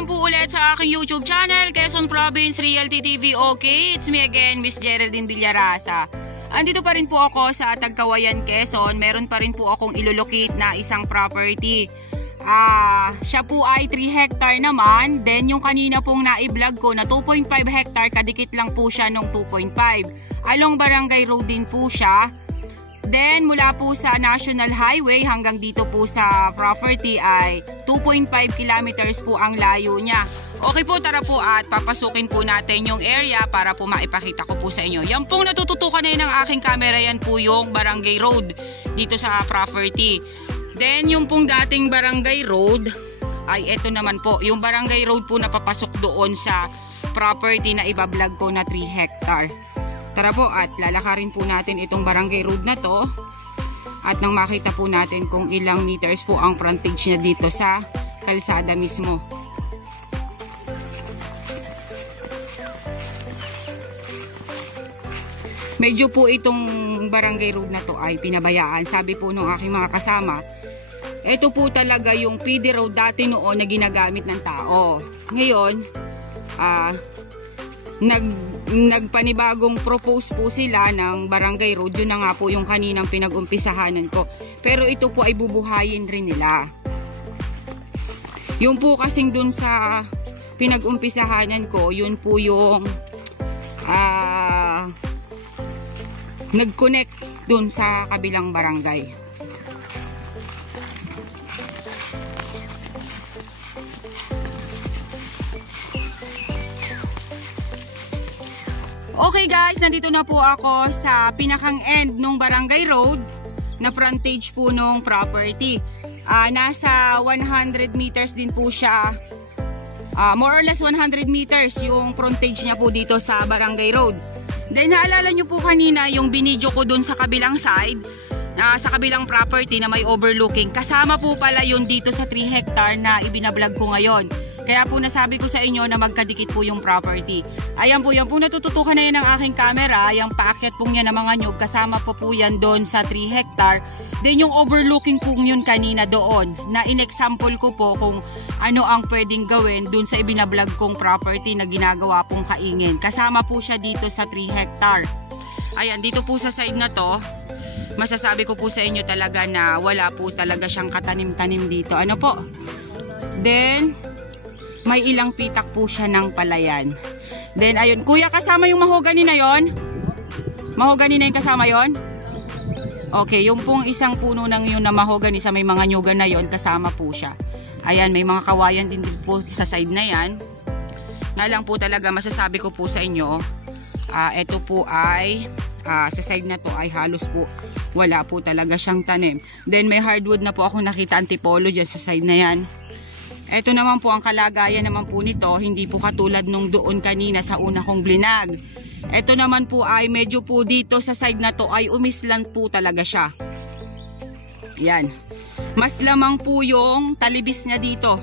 Welcome po ulit sa aking YouTube channel, Quezon Province Realty TV. Okay, it's me again, Miss Geraldine Villarasa. Andito pa rin po ako sa Tagkawayan, Quezon. Meron pa rin po akong ilolocate na isang property. Siya po ay 3 hectare naman. Then yung kanina pong na-vlog ko na 2.5 hectare, kadikit lang po siya nung 2.5. Along Barangay Road din po siya. Then mula po sa National Highway hanggang dito po sa property ay 2.5 kilometers po ang layo niya. Okay po, tara po at papasukin po natin yung area para po maipakita ko po sa inyo. Yan pong natututukan na yun ng aking camera, yan po yung Barangay Road dito sa property. Then yung pong dating Barangay Road ay eto naman po, yung Barangay Road po na papasok doon sa property na ibablog ko na 3 hectare. Tara po at lalakarin po natin itong Barangay Road na to at nang makita po natin kung ilang meters po ang frontage niya dito sa kalsada mismo. Medyo po itong Barangay Road na to ay pinabayaan. Sabi po nung aking mga kasama, ito po talaga yung PD Road dati noon na ginagamit ng tao. Ngayon, nagpanibagong propose po sila ng Barangay Road. Yun na nga po yung kaninang pinag-umpisahanan ko. Pero ito po ay bubuhayin rin nila. Yung po kasing dun sa pinag-umpisahanan ko, yun po yung nag-connect dun sa kabilang barangay. Okay guys, nandito na po ako sa pinakang end ng Barangay Road na frontage po nung property. Nasa 100 meters din po siya. More or less 100 meters yung frontage niya po dito sa Barangay Road. Then naalala nyo po kanina yung binidyo ko dun sa kabilang side, sa kabilang property na may overlooking. Kasama po pala yun dito sa 3 hectare na ibinablog ko ngayon. Kaya po nasabi ko sa inyo na magkadikit po yung property. Ayan po, yan po natututukan na yan ng aking camera. Yung paakyat po niya ng mga nyug, kasama po po yan doon sa 3 hectare. Then yung overlooking po yun kanina doon, na in-example ko po kung ano ang pwedeng gawin doon sa ibinablog kong property na ginagawa pong Kaingin. Kasama po siya dito sa 3 hectare. Ayan, dito po sa side na to, masasabi ko po sa inyo talaga na wala po talaga siyang katanim-tanim dito. Ano po? Then may ilang pitak po siya ng palayan. Then ayun, kuya, kasama yung mahogany na yon? Mahogany na yung kasama yon? Okay, yung pong isang puno ng yun na mahogany sa may mga nyugan na yon, kasama po siya. Ayan, may mga kawayan din po sa side na yan. Nga lang po talaga masasabi ko po sa inyo, ito po ay sa side na to ay halos po wala po talaga siyang tanim. Then may hardwood na po ako nakita antipolo dyan sa side na yan. Ito naman po ang kalagayan naman po nito, hindi po katulad nung doon kanina sa una kong blinag. Ito naman po ay medyo po dito sa side na to ay umislan po talaga siya. Yan. Mas lamang po yung talibis niya dito.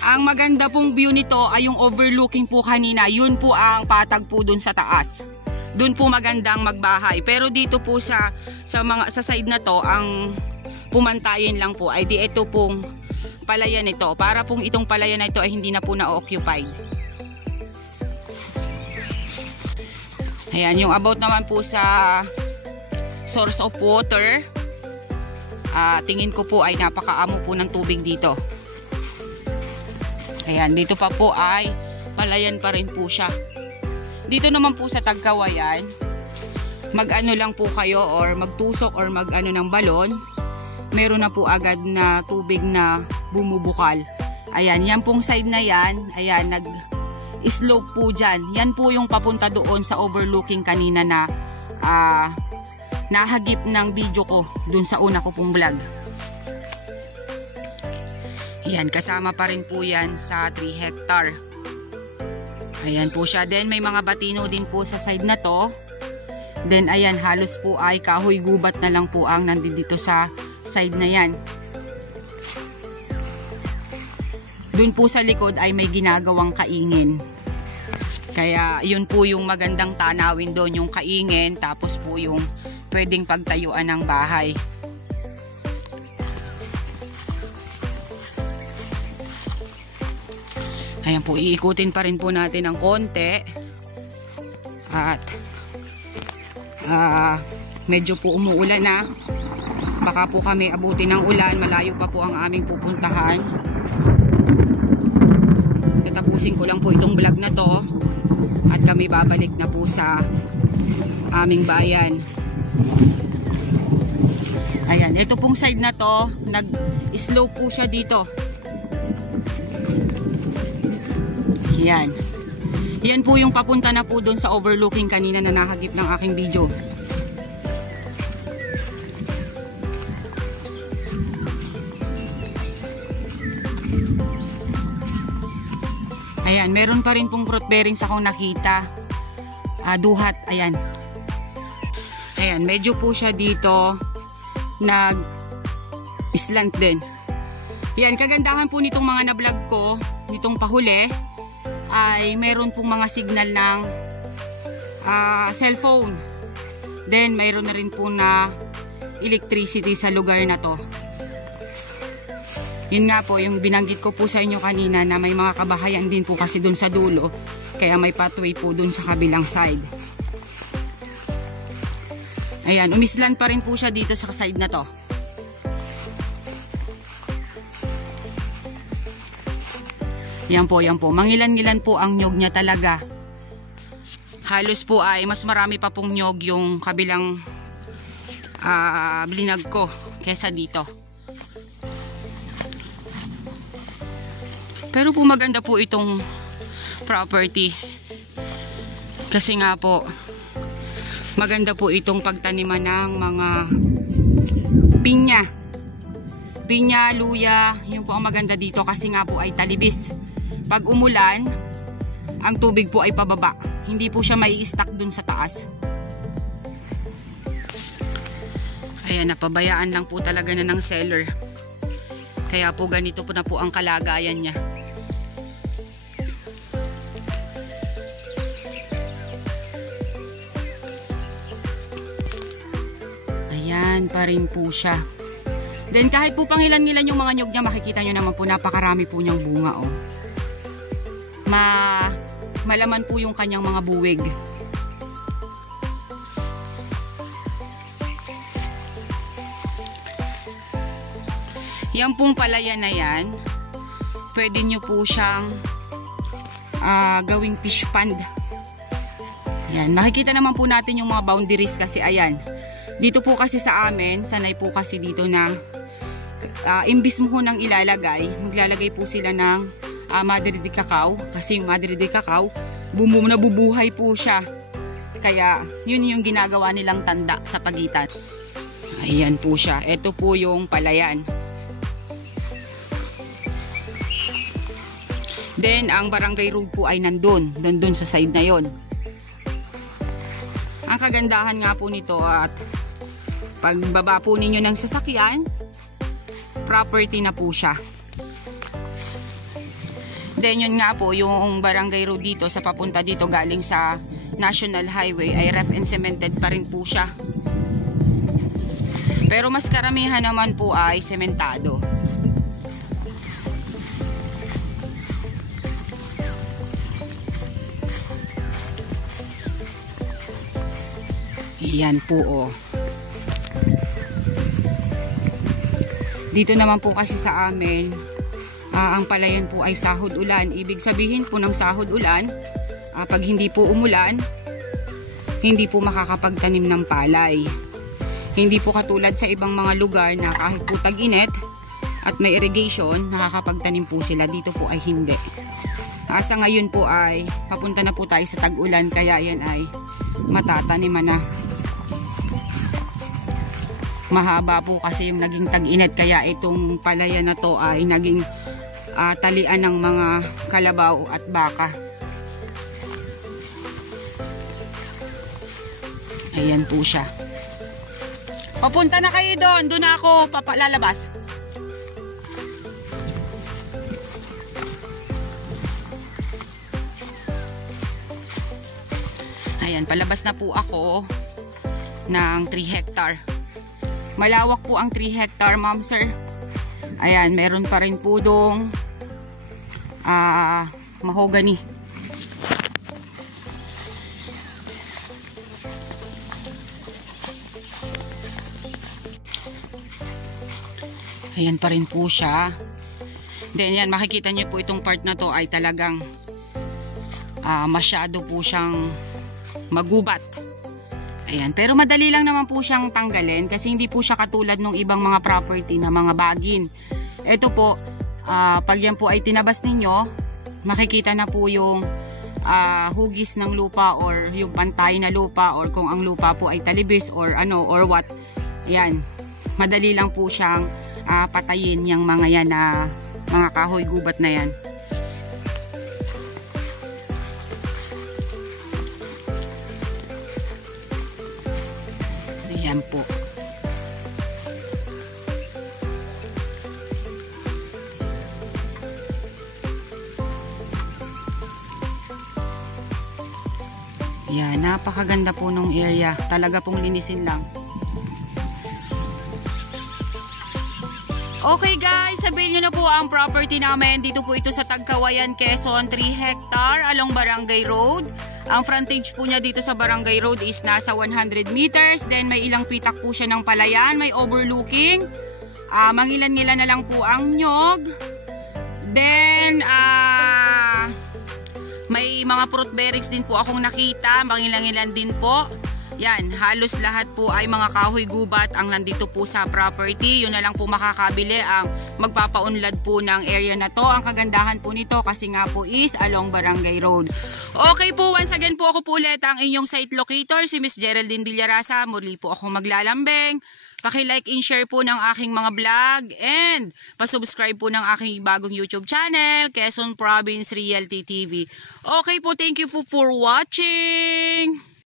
Ang maganda pong view nito ay yung overlooking po kanina. Yun po ang patag po dun sa taas. Dun po magandang magbahay. Pero dito po sa side na to, ang pumantayin lang po ay di ito pong palayan nito. Para pong itong palayan na ito ay hindi na po na-occupied. Ayan, yung about naman po sa source of water, tingin ko po ay napakaamo po ng tubig dito. Ayan, dito pa po ay palayan pa rin po siya. Dito naman po sa Tagkawayan, mag-ano lang po kayo or magtusok or mag-ano ng balon, meron na po agad na tubig na bumubukal. Ayan, yan pong side na yan, ayan, nag-slope po dyan. Yan po yung papunta doon sa overlooking kanina na nahagip ng video ko dun sa una ko pong vlog. Ayan, kasama pa rin po yan sa 3 hectare. Ayan po siya. Then may mga batino din po sa side na to. Then ayan, halos po ay kahoy gubat na lang po ang nandito sa side na yan. Dun po sa likod ay may ginagawang Kaingin. Kaya yun po yung magandang tanawin doon, yung Kaingin, tapos po yung pwedeng pagtayuan ng bahay. Ayan po, iikutin pa rin po natin ng konti. At medyo po umuulan na. Baka po kami abutin ng ulan. Malayo pa po ang aming pupuntahan. Tatapusin ko lang po itong vlog na to. At kami babalik na po sa aming bayan. Ayan, ito pong side na to, nag-slope po siya dito. Yan. Yan po yung papunta na po doon sa overlooking kanina na nahagip ng aking video. Ayan, meron pa rin pong fruit bearings akong nakita. Duhat, ayan. Ayan, medyo po siya dito nag-slant din. Yan, kagandahan po nitong mga na-vlog ko, nitong pahuli, ay meron pong mga signal ng cellphone. Then, mayroon na rin po na electricity sa lugar na to. Yun nga po, yung binanggit ko po sa inyo kanina na may mga kabahayan din po kasi dun sa dulo. Kaya may pathway po dun sa kabilang side. Ayan, umislan pa rin po siya dito sa side na to. Yan po, yan po. Mangilan-ngilan po ang nyog niya talaga. Halos po ay mas marami pa pong nyog yung kabilang blinag ko kesa dito. Pero po maganda po itong property. Kasi nga po, maganda po itong pagtaniman ng mga pinya. Pinya, luya, yun po ang maganda dito kasi nga po ay talibis. Pag umulan, ang tubig po ay pababa. Hindi po siya mai-stack dun sa taas. Ayan, napabayaan lang po talaga na ng seller. Kaya po ganito po na po ang kalagayan niya. Ayan pa rin po siya. Then kahit po pangilan-ngilan yung mga nyog niya, makikita nyo naman po napakarami po niyang bunga. Oh. Malaman po yung kanyang mga buwig. Yan pong palayan na yan, pwede nyo po siyang gawing fish pond. Yan, makikita naman po natin yung mga boundaries kasi ayan. Dito po kasi sa amin, sanay po kasi dito na imbis mo nang ilalagay, maglalagay po sila ng Madre de Cacao. Kasi yung Madre de Cacao, nabubuhay po siya. Kaya yun yung ginagawa nilang tanda sa pagitan. Ayan po siya. Ito po yung palayan. Then, ang barangay road po ay nandun sa side na yon. Ang kagandahan nga po nito at pagbaba po ninyo ng sasakyan, property na po siya. Then, yun nga po, yung barangay road dito sa papunta dito galing sa National Highway ay rough and cemented pa rin po siya. Pero mas karamihan naman po ay sementado. Yan po oh. Dito naman po kasi sa amin, ang palayan po ay sahod ulan. Ibig sabihin po ng sahod ulan, pag hindi po umulan, hindi po makakapagtanim ng palay. Hindi po katulad sa ibang mga lugar na kahit po tag-init at may irrigation, nakakapagtanim po sila. Dito po ay hindi. Sa ngayon po ay papunta na po tayo sa tag-ulan, kaya yan ay matataniman na. Mahaba po kasi yung naging tag-init, kaya itong palayan na to ay naging talian ng mga kalabaw at baka. Ayan po siya. Papunta na kayo doon. Doon ako lalabas. Ayan, palabas na po ako ng 3 hectare. Malawak po ang 3 hectare, ma'am, sir. Ayan, meron pa rin po dong mahogany. Ayan pa rin po siya. Then yan, makikita nyo po itong part na to ay talagang masyado po siyang magubat. Ayan, pero madali lang naman po siyang tanggalin kasi hindi po siya katulad ng ibang mga property na mga bagin. Ito po, pag yan po ay tinabas ninyo, makikita na po yung hugis ng lupa or yung pantay na lupa or kung ang lupa po ay talibis or ano or what. Ayan, madali lang po siyang patayin yung mga yan na mga kahoy gubat na yan. Ayan po. Ayan, napakaganda po nung area. Talaga pong linisin lang. Okay guys, sabihin nyo na po ang property namin. Dito po ito sa Tagkawayan, Quezon, 3 hectare along Barangay Road. Ang frontage po niya dito sa Barangay Road is nasa 100 meters. Then may ilang pitak po siya ng palayan. May overlooking. Mangilan-ngilan na lang po ang nyog. Then, may mga fruit bearings din po akong nakita. Mangilan-ngilan din po. Yan, halos lahat po ay mga kahoy gubat ang nandito po sa property. Yun na lang po makakabili ang magpapaunlad po ng area na to. Ang kagandahan po nito kasi nga po is along Barangay Road. Okay po, once again po ako po ulit ang inyong site locator, si Miss Geraldine Villarasa. Muli po ako maglalambing. Paki-like and share po ng aking mga vlog and pa-subscribe po ng aking bagong YouTube channel, Quezon Province Realty TV. Okay po, thank you for watching.